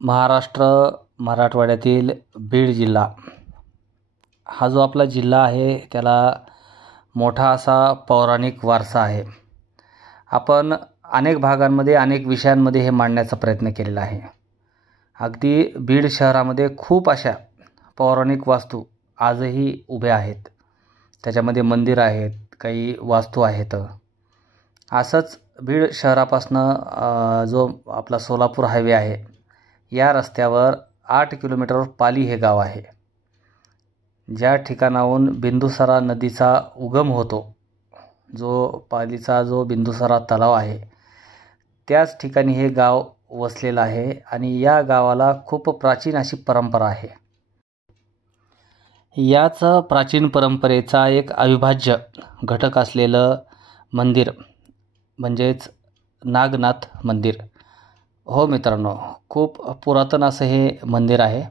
महाराष्ट्र मराठवाड्यातील बीड जिल्हा हा जो आपला जिल्हा आहे त्याला मोठा असा पौराणिक वारसा आहे. आपण अनेक भागांमध्ये अनेक विषयांमध्ये हे मांडण्याचा प्रयत्न केलेला आहे. अगदी बीड शहरामध्ये खूप अशा पौराणिक वास्तू आजही उभ्या आहेत. त्याच्यामध्ये मंदिर आहेत, काही वास्तू आहेत. असंच बीड शहरापासनं जो आपला सोलापूर हायवे आहे या रस्त्यावर 8 किलोमीटरवर पाली हे गाव आहे. ज्या ठिकाणाहून बिंदुसरा नदीचा उगम होतो, जो पालीचा जो बिंदुसरा तलाव आहे त्याच ठिकाणी हे गाव वसलेलं आहे आणि या गावाला खूप प्राचीन अशी परंपरा आहे. याच प्राचीन परंपरेचा एक अविभाज्य घटक असलेलं मंदिर म्हणजेच नागनाथ मंदिर. हो मित्रांनो, खूप पुरातन असं हे मंदिर आहे.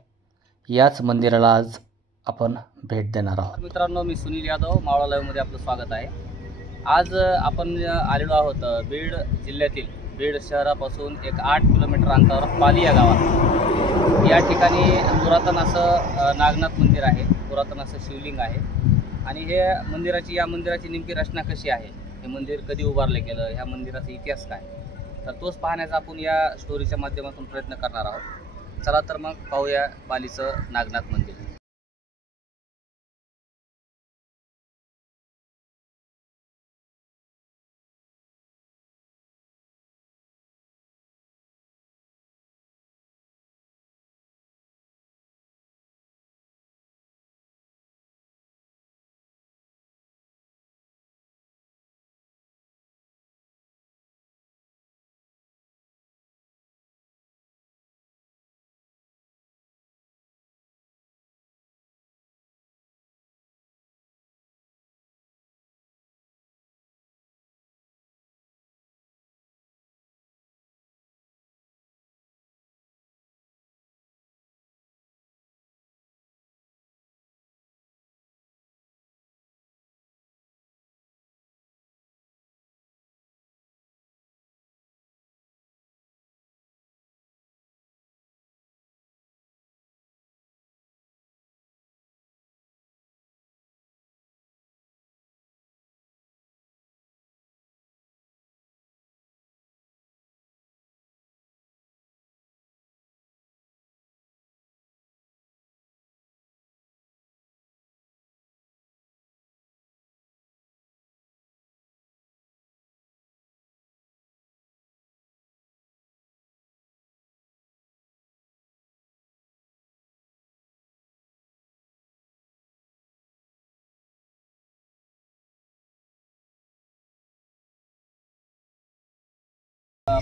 याच मंदिराला आज आपण भेट देणार आहोत. मित्रांनो, मी सुनील यादव, मावळा लाईव्हमध्ये आपलं स्वागत आहे. आज आपण आलेलो आहोत बीड जिल्ह्यातील बीड शहरापासून एक 8 किलोमीटर अंतरावर पाली या गावात. या ठिकाणी पुरातन असं नागनाथ मंदिर आहे, पुरातन असं शिवलिंग आहे. आणि या मंदिराची नेमकी रचना कशी आहे, हे मंदिर कधी उभारले गेलं, ह्या मंदिराचा इतिहास काय, तर तोच पाहण्याचा आपण या स्टोरीच्या माध्यमातून प्रयत्न करणार आहोत. चला तर मग पाहूया पालीचं नागनाथ मंदिर.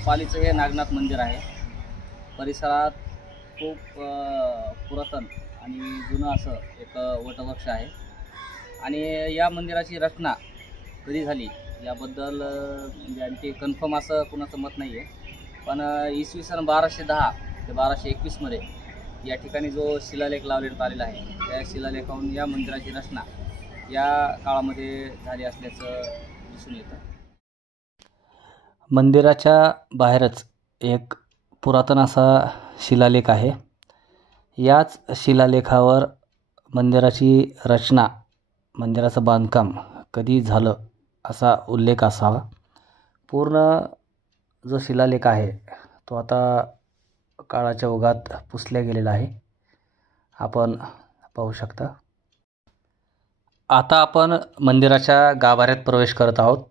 पालीचं हे नागनाथ मंदिर आहे. परिसरात खूप पुरातन आणि जुनं असं एक वटवृक्ष आहे. आणि या मंदिराची रचना कधी झाली याबद्दल म्हणजे आणखी कन्फर्म असं कुणाचं मत नाही आहे. पण इसवी सन 1210 ते 1221मध्ये या ठिकाणी जो शिलालेख लावण्यात आलेला आहे, त्या शिलालेखावरून या मंदिराची रचना या काळामध्ये झाली असल्याचं दिसून येतं. मंदिराच्या बाहेरच एक पुरातन असा शिलालेख आहे. याच शिलालेखावर मंदिराची रचना, मंदिराचं बांधकाम कधी झालं असा उल्लेख असावा. पूर्ण जो शिलालेख आहे तो आता काळाच्या ओघात पुसल्या गेलेला आहे, आपण पाहू शकता. आता आपण मंदिराच्या गाभाऱ्यात प्रवेश करत आहोत.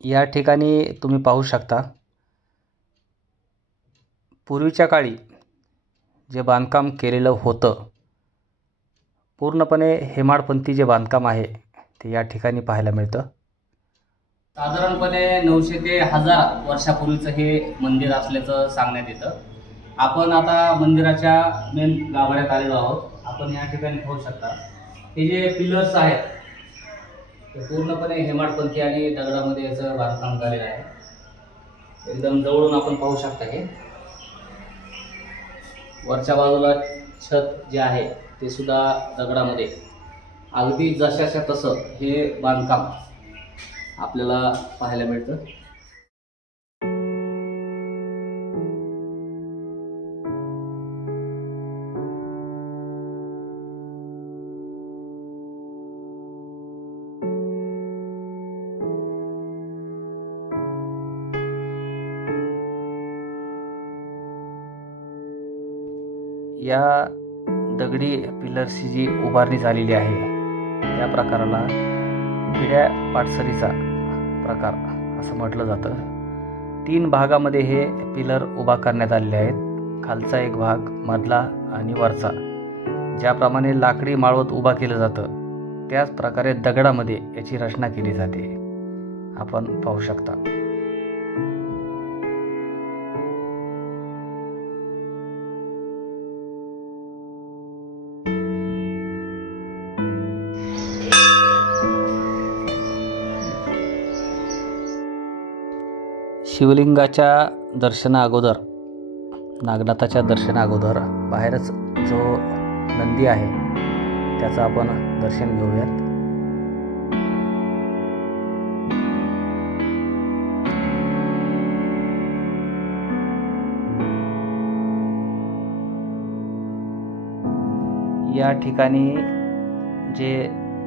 या ठिकाणी तुम्ही पाहू शकता पूर्वीच्या काळी जे बांधकाम केलेलं होतं, पूर्णपणे हेमाडपंथी जे बांधकाम आहे ते या ठिकाणी पाहायला मिळतं. साधारणपणे 900 ते 1000 वर्षापूर्वीचं हे मंदिर असल्याचं सांगण्यात येतं. आपण आता मंदिराच्या मेन गाभाऱ्यात आलेलो आहोत. आपण या ठिकाणी पाहू शकता हे जे पिलर्स आहेत ते पूर्णपणे हेमाडपंथी आणि दगडामध्ये याचं बांधकाम झालेलं आहे. एकदम जवळून आपण पाहू शकता. हे वरच्या बाजूला छत जे आहे ते सुद्धा दगडामध्ये अगदी जशाच्या तसं हे बांधकाम आपल्याला पाहायला मिळतं. या दगडी पिलर्सची जी उभारणी झालेली आहे त्या प्रकाराला पिढ्या पाटसरीचा प्रकार असं म्हटलं जातं. 3 भागामध्ये हे पिलर उभा करण्यात आलेले आहेत. खालचा एक भाग, मधला आणि वरचा. ज्याप्रमाणे लाकडी माळवत उभा केलं जातं त्याच प्रकारे दगडामध्ये याची रचना केली जाते. आपण पाहू शकता. शिवलिंगाच्या दर्शना अगोदर, नागनाथाच्या दर्शना अगोदर बाहेरच जो नंदी आहे त्याचं आपण दर्शन घेऊयात. या ठिकाणी जे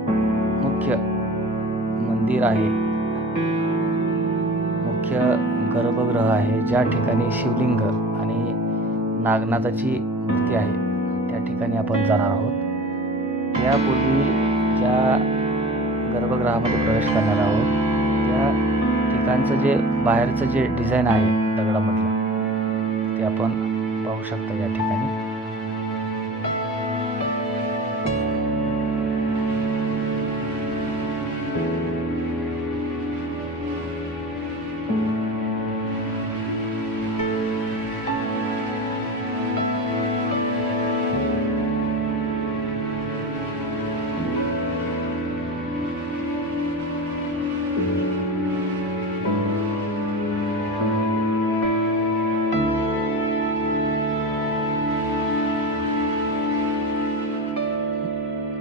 मुख्य मंदिर आहे, मुख्य गर्भगृह आहे, ज्या ठिकाणी शिवलिंग आणि नागनाथाची मूर्ती आहे त्या ठिकाणी आपण जाणार आहोत. त्यापूर्वी ज्या गर्भगृहामध्ये प्रवेश करणार आहोत त्या ठिकाणचं जे बाहेरचं जे डिझाईन आहे दगडामधलं ते आपण पाहू शकता. या ठिकाणी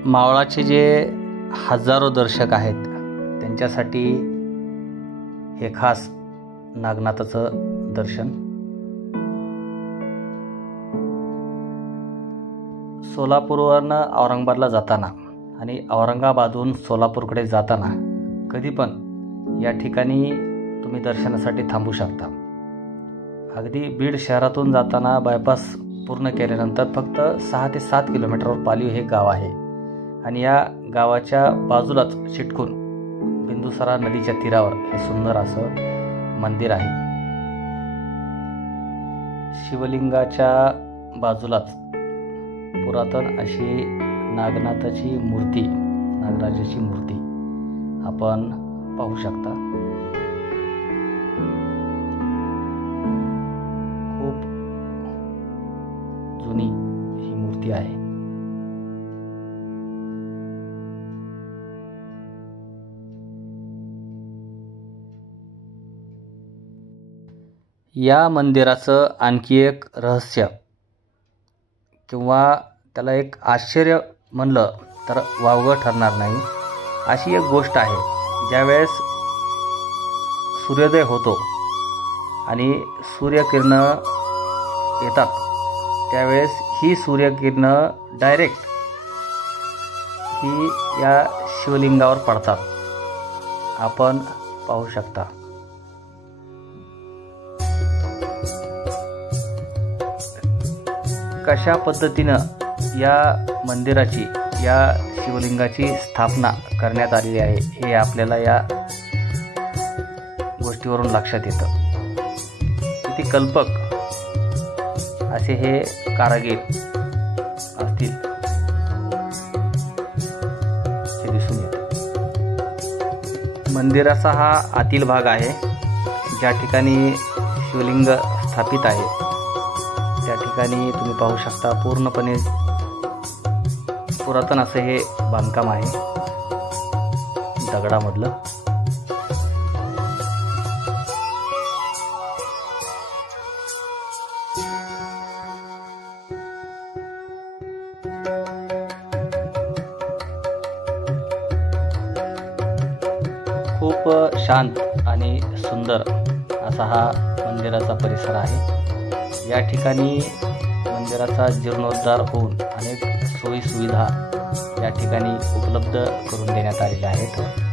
मावळाचे जे हजारो दर्शक आहेत त्यांच्यासाठी हे खास नागनाथाचं दर्शन. सोलापूरवरनं औरंगाबादला जाताना आणि औरंगाबादहून सोलापूरकडे जाताना कधी पण या ठिकाणी तुम्ही दर्शनासाठी थांबू शकता. अगदी बीड शहरातून जाताना बायपास पूर्ण केल्यानंतर फक्त 6 ते 7 किलोमीटरवर पालीव हे गाव आहे आणि या गावाच्या बाजूलाच चिटकून बिंदुसरा नदीच्या तीरावर हे सुंदर असं मंदिर आहे. शिवलिंगाच्या बाजूलाच पुरातन अशी नागनाथाची मूर्ती, नागराजाची मूर्ती आपण पाहू शकता. खूप जुनी ही मूर्ती आहे. या मंदिराचं आणखी एक रहस्य किंवा त्याला एक आश्चर्य म्हणलं तर वावगं ठरणार नाही. अशी एक गोष्ट आहे, ज्यावेळेस सूर्योदय होतो आणि सूर्यकिरणं येतात त्यावेळेस ही सूर्यकिरणं डायरेक्ट ही या शिवलिंगावर पडतात. आपण पाहू शकता. कशा पद्धतीनं या मंदिराची, या शिवलिंगाची स्थापना करण्यात आलेली आहे हे आपल्याला या गोष्टीवरून लक्षात येतं. किती कल्पक असे हे कारागीर असतील हे दिसून येतं. मंदिराचा हा आतील भाग आहे, ज्या ठिकाणी शिवलिंग स्थापित आहे त्या ठिकाणी तुम्ही पाहू शकता पूर्णपणे पुरातन असं हे बांधकाम आहे दगडामधलं. खूप शांत आणि सुंदर असा हा मंदिराचा परिसर आहे. या ठिकाणी मंदिराचा जीर्णोद्धार होऊन अनेक सोयी सुविधा या ठिकाणी उपलब्ध करून देण्यात आलेल्या आहेत.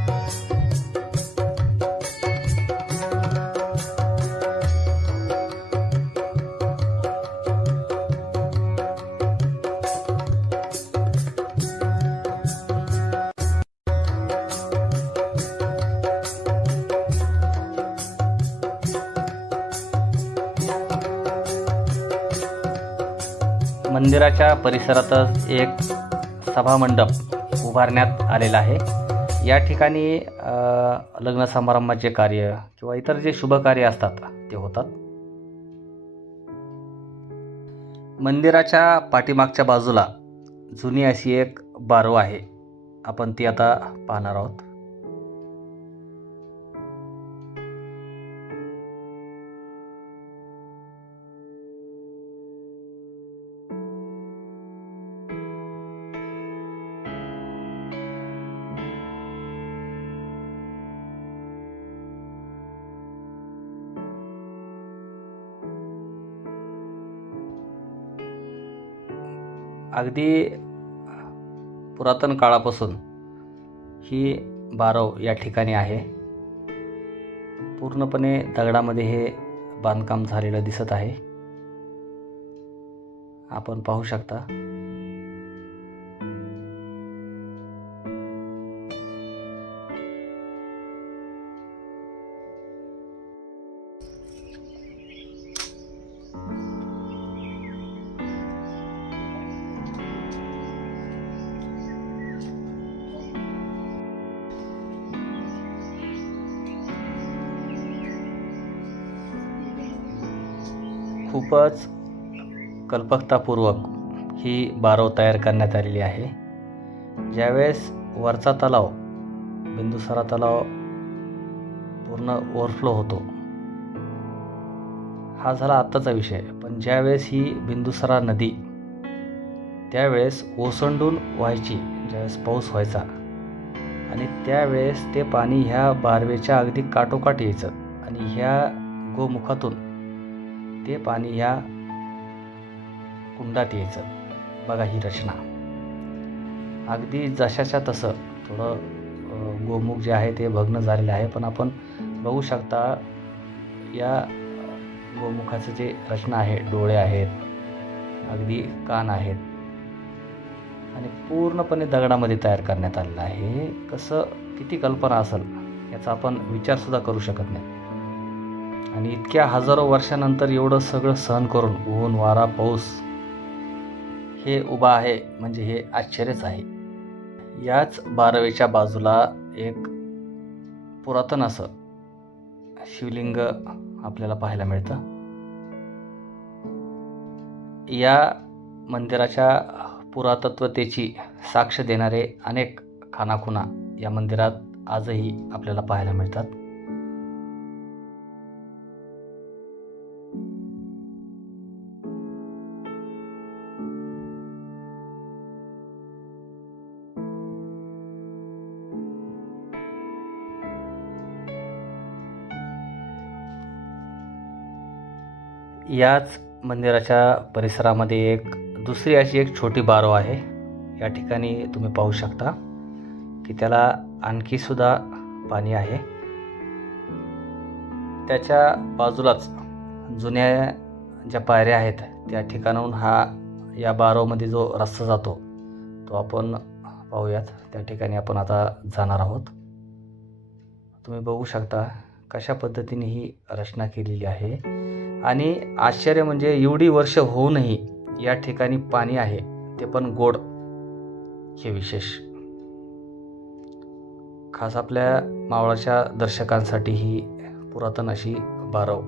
मंदिराच्या परिसरातच एक सभामंडप उभारण्यात आलेला आहे. या ठिकाणी लग्न समारंभाचे कार्य किंवा इतर जे शुभ कार्य असतात ते होतात. मंदिराच्या पाठीमागच्या बाजूला जुनी अशी एक बारव आहे. आपण ती आता पाहणार आहोत. अगदी पुरातन काळापासून ही बारव या ठिकाणी आहे. पूर्णपणे दगडामध्ये हे बांधकाम झालेलं दिसत आहे. आपण पाहू शकता. खूपच कल्पकतापूर्वक ही बारव तयार करण्यात आलेली आहे. ज्यावेळेस वरचा तलाव बिंदुसारा तलाव पूर्ण ओव्हरफ्लो होतो, हा झाला आत्ताचा विषय. पण ज्यावेळेस ही बिंदुसारा नदी त्यावेळेस ओसंडून व्हायची, ज्यावेळेस पाऊस व्हायचा आणि त्यावेळेस ते पाणी ह्या बारवेच्या अगदी काठोकाठ यायचं आणि ह्या गोमुखातून ते पाणी ह्या कुंडात यायचं. बघा ही रचना अगदी जशाच्या तसं. थोडं गोमुख जे आहे ते भग्न झालेलं आहे, पण आपण बघू शकता या गोमुखाचं जे रचना आहे, डोळे आहेत, अगदी कान आहेत आणि पूर्णपणे दगडामध्ये तयार करण्यात आलेलं आहे. कसं किती कल्पना असेल याचा आपण विचारसुद्धा करू शकत नाही. आणि इतक्या हजारो वर्षानंतर एवढं सगळं सहन करून ऊन वारा पाऊस हे उभा आहे म्हणजे हे आश्चर्यच आहे. याच बारवेच्या बाजूला एक पुरातन असं शिवलिंग आपल्याला पाहायला मिळतं. या मंदिराच्या पुरातत्वतेची साक्ष देणारे अनेक खानाखुणा या मंदिरात आजही आपल्याला पाहायला मिळतात. याच मंदिराच्या परिसरामध्ये एक दुसरी अशी एक छोटी बारव आहे. या ठिकाणी तुम्ही पाहू शकता की त्याला आणखी सुद्धा पाणी आहे. त्याच्या बाजूलाच जुन्या ज्या पायऱ्या आहेत त्या ठिकाणाहून या बारवमध्ये जो रस्ता जातो तो आपण पाहूयात. त्या ठिकाणी आपण आता जाणार आहोत. तुम्ही बघू शकता कशा पद्धतीने ही रचना केलेली आहे. आणि आश्चर्य म्हणजे एवढी वर्ष होऊनही या ठिकाणी पाणी आहे, ते पण गोड. हे विशेष खास आपल्या मावळाच्या दर्शकांसाठी ही पुरातन अशी बारव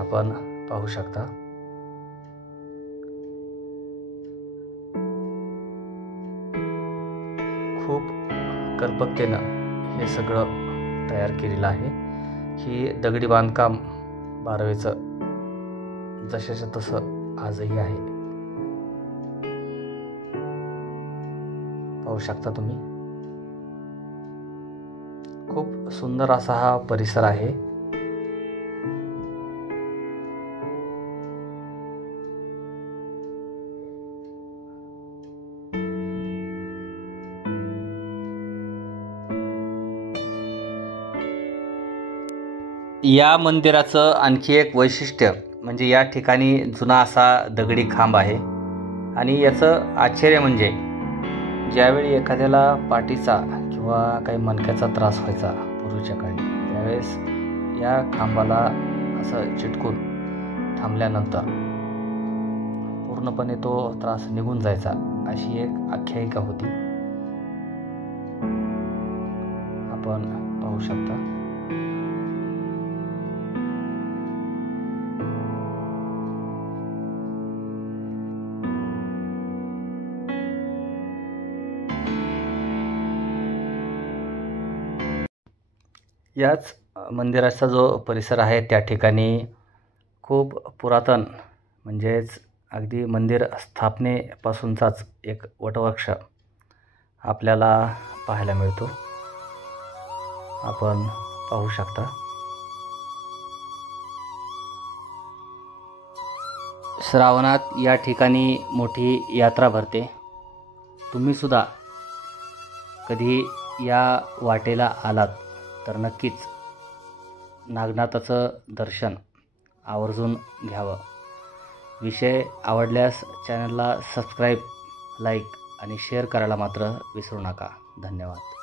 आपण पाहू शकता. खूप कल्पकतेनं हे सगळं तयार केलेलं आहे. ही दगडी बांधकाम बारवेचं जशाचं तसं आजही आहे. पाहू शकता तुम्ही. खूप सुंदर असा हा परिसर आहे. या मंदिराचं आणखी एक वैशिष्ट्य म्हणजे या ठिकाणी जुना असा दगडी खांब आहे. आणि याचं आश्चर्य म्हणजे ज्यावेळी एखाद्याला पाठीचा किंवा काही मणक्याचा त्रास व्हायचा पूर्वीच्या काळी, त्यावेळेस या खांबाला असं चिटकून थांबल्यानंतर पूर्णपणे तो त्रास निघून जायचा, अशी एक आख्यायिका होती. आपण पाहू शकता. याच मंदिराचा जो परिसर आहे त्या ठिकाणी खूप पुरातन म्हणजेच अगदी मंदिर स्थापनेपासूनचाच एक वटवृक्ष आपल्याला पाहायला मिळतो. आपण पाहू शकता. श्रावणात या ठिकाणी मोठी यात्रा भरते. तुम्हीसुद्धा कधी या वाटेला आलात तर नक्कीच नागनाथाचं दर्शन आवर्जून घ्यावं. विषय आवडल्यास चॅनलला सबस्क्राईब, लाईक आणि शेअर करायला मात्र विसरू नका. धन्यवाद.